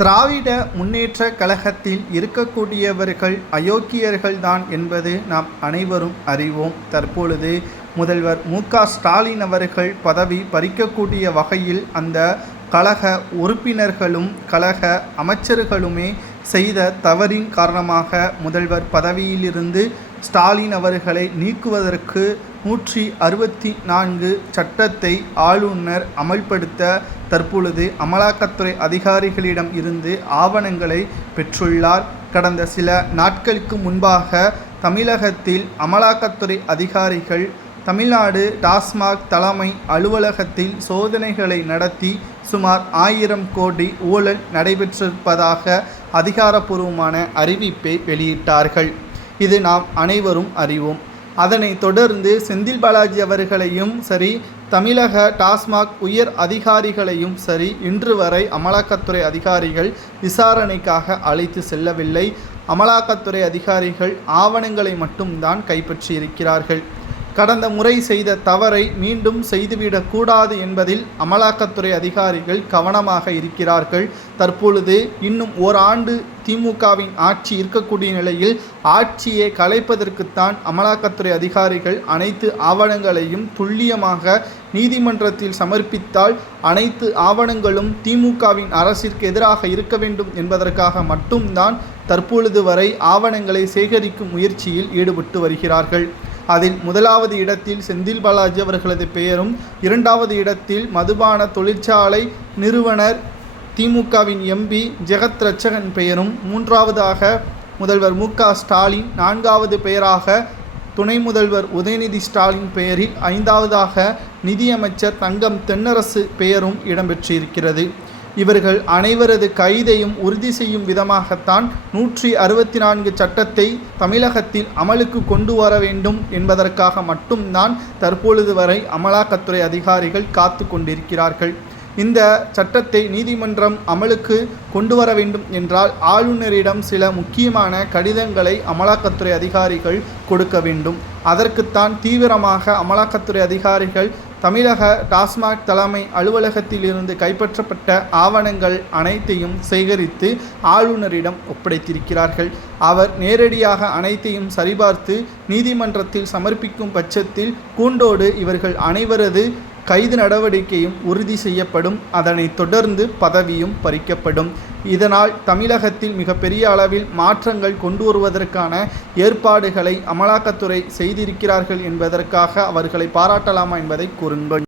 திராவிட முன்னேற்ற கழகத்தில் இருக்கக்கூடியவர்கள் அயோக்கியர்கள்தான் என்பது நாம் அனைவரும் அறிவோம். தற்பொழுது முதல்வர் மு.க.ஸ்டாலின் அவர்கள் பதவி பறிக்கக்கூடிய வகையில் அந்த கழக உறுப்பினர்களும் கழக அமைச்சர்களுமே செய்த தவறின் காரணமாக முதல்வர் பதவியிலிருந்து ஸ்டாலின் அவர்களை நீக்குவதற்கு 164 சட்டத்தை ஆளுநர் அமல்படுத்த தற்பொழுது அமலாக்கத்துறை அதிகாரிகளிடம் இருந்து ஆவணங்களை பெற்றுள்ளார். கடந்த சில நாட்களுக்கு முன்பாக தமிழகத்தில் அமலாக்கத்துறை அதிகாரிகள் தமிழ்நாடு டாஸ்மாக் தலைமை அலுவலகத்தில் சோதனைகளை நடத்தி சுமார் 1000 கோடி ஊழல் நடைபெற்றிருப்பதாக அதிகாரப்பூர்வமான அறிவிப்பை வெளியிட்டார்கள். இது நாம் அனைவரும் அறிவோம். அதனைத் தொடர்ந்து செந்தில் பாலாஜி அவர்களையும் சரி, தமிழக டாஸ்மாக் உயர் அதிகாரிகளையும் சரி, இன்று வரை அமலாக்கத்துறை அதிகாரிகள் விசாரணைக்காக அழைத்து செல்லவில்லை. அமலாக்கத்துறை அதிகாரிகள் ஆவணங்களை மட்டும்தான் கைப்பற்றியிருக்கிறார்கள். கடந்த முறை செய்த தவறை மீண்டும் செய்துவிடக்கூடாது என்பதில் அமலாக்கத்துறை அதிகாரிகள் கவனமாக இருக்கிறார்கள். தற்பொழுது இன்னும் ஓராண்டு திமுகவின் ஆட்சி இருக்கக்கூடிய நிலையில் ஆட்சியை கலைப்பதற்குத்தான் அமலாக்கத்துறை அதிகாரிகள் அனைத்து ஆவணங்களையும் துல்லியமாக நீதிமன்றத்தில் சமர்ப்பித்தால் அனைத்து ஆவணங்களும் திமுகவின் அரசிற்கு எதிராக இருக்க வேண்டும் என்பதற்காக மட்டும்தான் தற்பொழுது வரை ஆவணங்களை சேகரிக்கும் முயற்சியில் ஈடுபட்டு வருகிறார்கள். அதில் முதலாவது இடத்தில் செந்தில் பாலாஜி அவர்களது பெயரும், இரண்டாவது இடத்தில் மதுபான தொழிற்சாலை நிறுவனர் திமுகவின் எம்பி ஜெகத் ரட்சகன் பெயரும், மூன்றாவதாக முதல்வர் மு.க.ஸ்டாலின், நான்காவது பெயராக துணை முதல்வர் உதயநிதி ஸ்டாலின் பெயரில், ஐந்தாவதாக நிதியமைச்சர் தங்கம் தென்னரசு பெயரும் இடம்பெற்றிருக்கிறது. இவர்கள் அனைவரது கைதையும் உறுதி செய்யும் விதமாகத்தான் 164 சட்டத்தை தமிழகத்தில் அமலுக்கு கொண்டு வர வேண்டும் என்பதற்காக மட்டும்தான் தற்பொழுது வரை அமலாக்கத்துறை அதிகாரிகள் காத்து கொண்டிருக்கிறார்கள். இந்த சட்டத்தை நீதிமன்றம் அமலுக்கு கொண்டு வர வேண்டும் என்றால் ஆளுநரிடம் சில முக்கியமான கடிதங்களை அமலாக்கத்துறை அதிகாரிகள் கொடுக்க வேண்டும். அதற்குத்தான் தீவிரமாக அமலாக்கத்துறை அதிகாரிகள் தமிழக டாஸ்மாக் தலைமை அலுவலகத்தில் இருந்து கைப்பற்றப்பட்ட ஆவணங்கள் அனைத்தையும் சேகரித்து ஆளுநரிடம் ஒப்படைத்திருக்கிறார்கள். அவர் நேரடியாக அனைத்தையும் சரிபார்த்து நீதிமன்றத்தில் சமர்ப்பிக்கும் பட்சத்தில் கூண்டோடு இவர்கள் அனைவரது கைது நடவடிக்கையும் உறுதி செய்யப்படும். அதனைத் தொடர்ந்து பதவியும் பறிக்கப்படும். இதனால் தமிழகத்தில் மிகப்பெரிய அளவில் மாற்றங்கள் கொண்டு வருவதற்கான ஏற்பாடுகளை அமலாக்கத்துறை செய்திருக்கிறார்கள் என்பதற்காக அவர்களை பாராட்டலாமா என்பதை கூறுங்கள்.